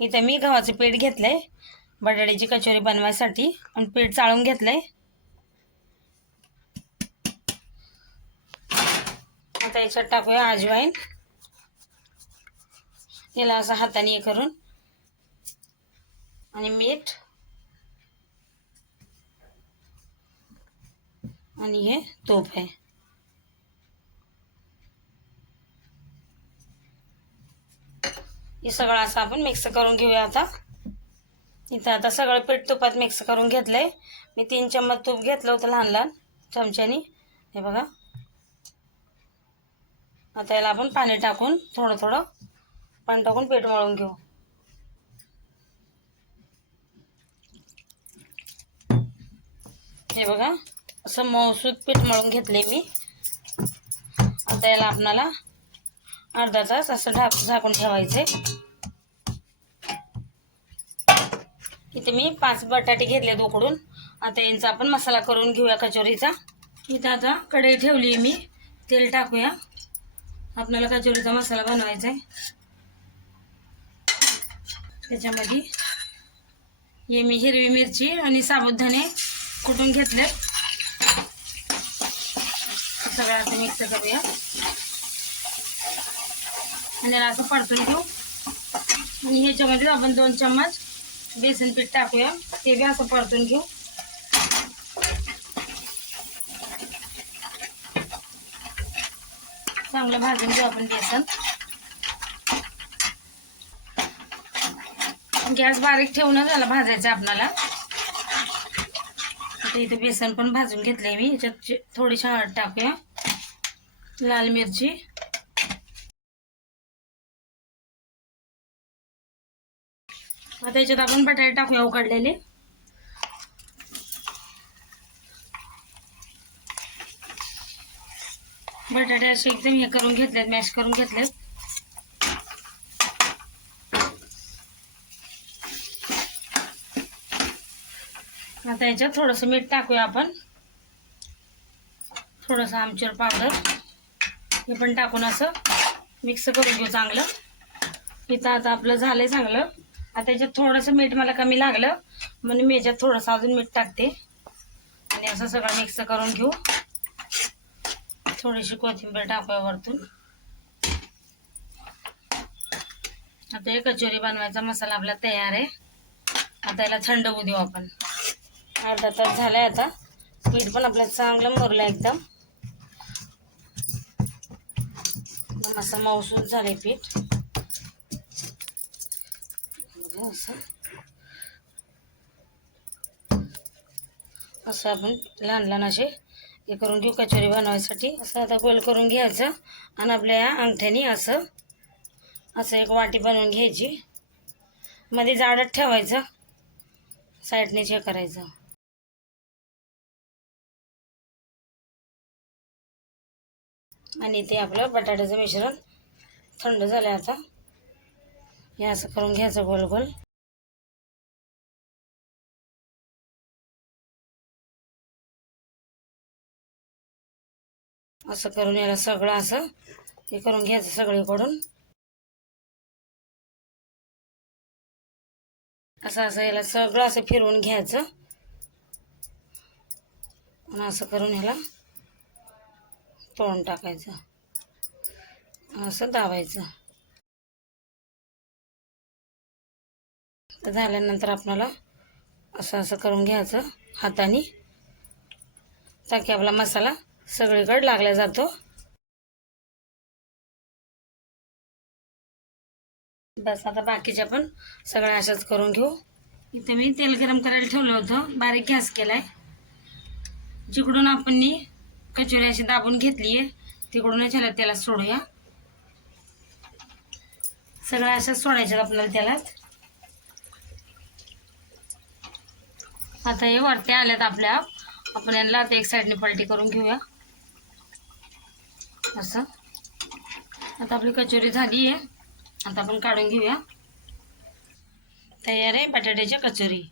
इथं मी गव्हाचं पीठ घेतलंय बटाट्याची कचोरी बनवायसाठी आणि पीठ चाळून घेतलंय. आता याच्यात टाकूया अजवाईन याला असं हाताने हे करून. आणि मीठ. आणि हे तूप आहे. हे सगळं असं आपण मिक्स करून घेऊया आता. इथं आता सगळं पीठ तुपात मिक्स करून घेतलंय. मी तीन चम्मच तूप घेतलं होतं लहान लहान चमच्यानी. हे बघा. आता याला आपण पाणी टाकून थोडं थोडं पाणी टाकून पीठ मळून घेऊ. हे बघा. असं मौसूद पीठ मळून घेतले मी. आता याला आपणाला अर्धा तास असं ढाक झाकून ठेवायचे इथे मी पाच बटाटे घेतले उकडून आता यांचा आपण मसाला करून घेऊया कचोरीचा. इथं आता कढई ठेवली मी. तेल टाकूया. आपल्याला कचोरीचा मसाला बनवायचा आहे त्याच्यामध्ये हे मी हिरवी मिरची आणि साबुदाणे कुटून घेतले. सगळं असं मिक्स करूया. आणि असं परतून घेऊ. आणि ह्याच्यामध्ये आपण दोन चम्मच बेसन पीठ टाकूया. ते बी असं परतून घेऊ. चांगलं भाजून घेऊ आपण बेसन. गॅस बारीक ठेवूनच झाला भाजायचं आपल्याला आता इथे बेसन पण भाजून घेतलंय मी. याच्यात थोडीशी हळद टाकूया. लाल मिरची. आता याच्यात आपण बटाटे टाकूया उकडलेले. बटाटे असे एकदम हे करून घेतलेत मॅश करून घेतलेत. आता याच्यात थोडंसं मीठ टाकूया आपण. थोडंसं आमचूर पावडर. हे पण टाकून असं मिक्स करून घेऊ चांगलं. इथं आता आपलं झालंय चांगलं. आता त्याच्यात थोडंसं मीठ मला कमी लागलं. म्हणून मी याच्यात थोडंसं अजून मीठ टाकते. आणि असं सगळं मिक्स करून घेऊ. थोडीशी कोथिंबीर टाकूया वरतून. आता हे कचोरी बनवायचा मसाला आपला तयार आहे. आता याला थंड होऊ देऊ आपण. अर्धा तास झालाय आता. पीठ पण आपलं चांगलं मुरलं एकदम. मसा असं झालं पीठ. बघा असं असं आपण लहान लहान असे हे करून घेऊ कचोरी बनवायसाठी. असं आता गोल करून घ्यायचं आणि आपल्या या अंगठ्यानी असं असं एक वाटी बनवून घ्यायची. मध्ये जाडत ठेवायचं. साईडने हे करायचं. आणि ते आपलं बटाट्याचं मिश्रण थंड झालं आता. हे असं करून घ्यायचं गोल गोल. असं करून याला सगळं असं हे करून घ्यायचं सगळीकडून. असं असं याला सगळं असं फिरवून घ्यायचं. आणि असं करून ह्याला तोंड टाकायचं. असं दाबायचं. तर झाल्यानंतर आपल्याला असं असं करून घ्यायचं हाताने. ताकी आपला मसाला सगळीकडे लागला जातो. बस आता बाकीच्या पण सगळ्या अशाच करून घेऊ. इथे मी तेल गरम करायला ठेवलं होतं. बारीक गॅस केलाय. जिकडून आपण कचोरी अशी दाबून घेतली आहे तिकडूनच ह्याला त्याला सोडूया. सगळ्या अशाच सोडायच्या आपल्याला त्यालाच आता हे वरती आल्यात आपल्या. आपण यांना आता एक साईडने पलटी करून घेऊया. असं. आता आपली कचोरी झाली आहे. आता आपण काढून घेऊया. तयार आहे बटाट्याची कचोरी.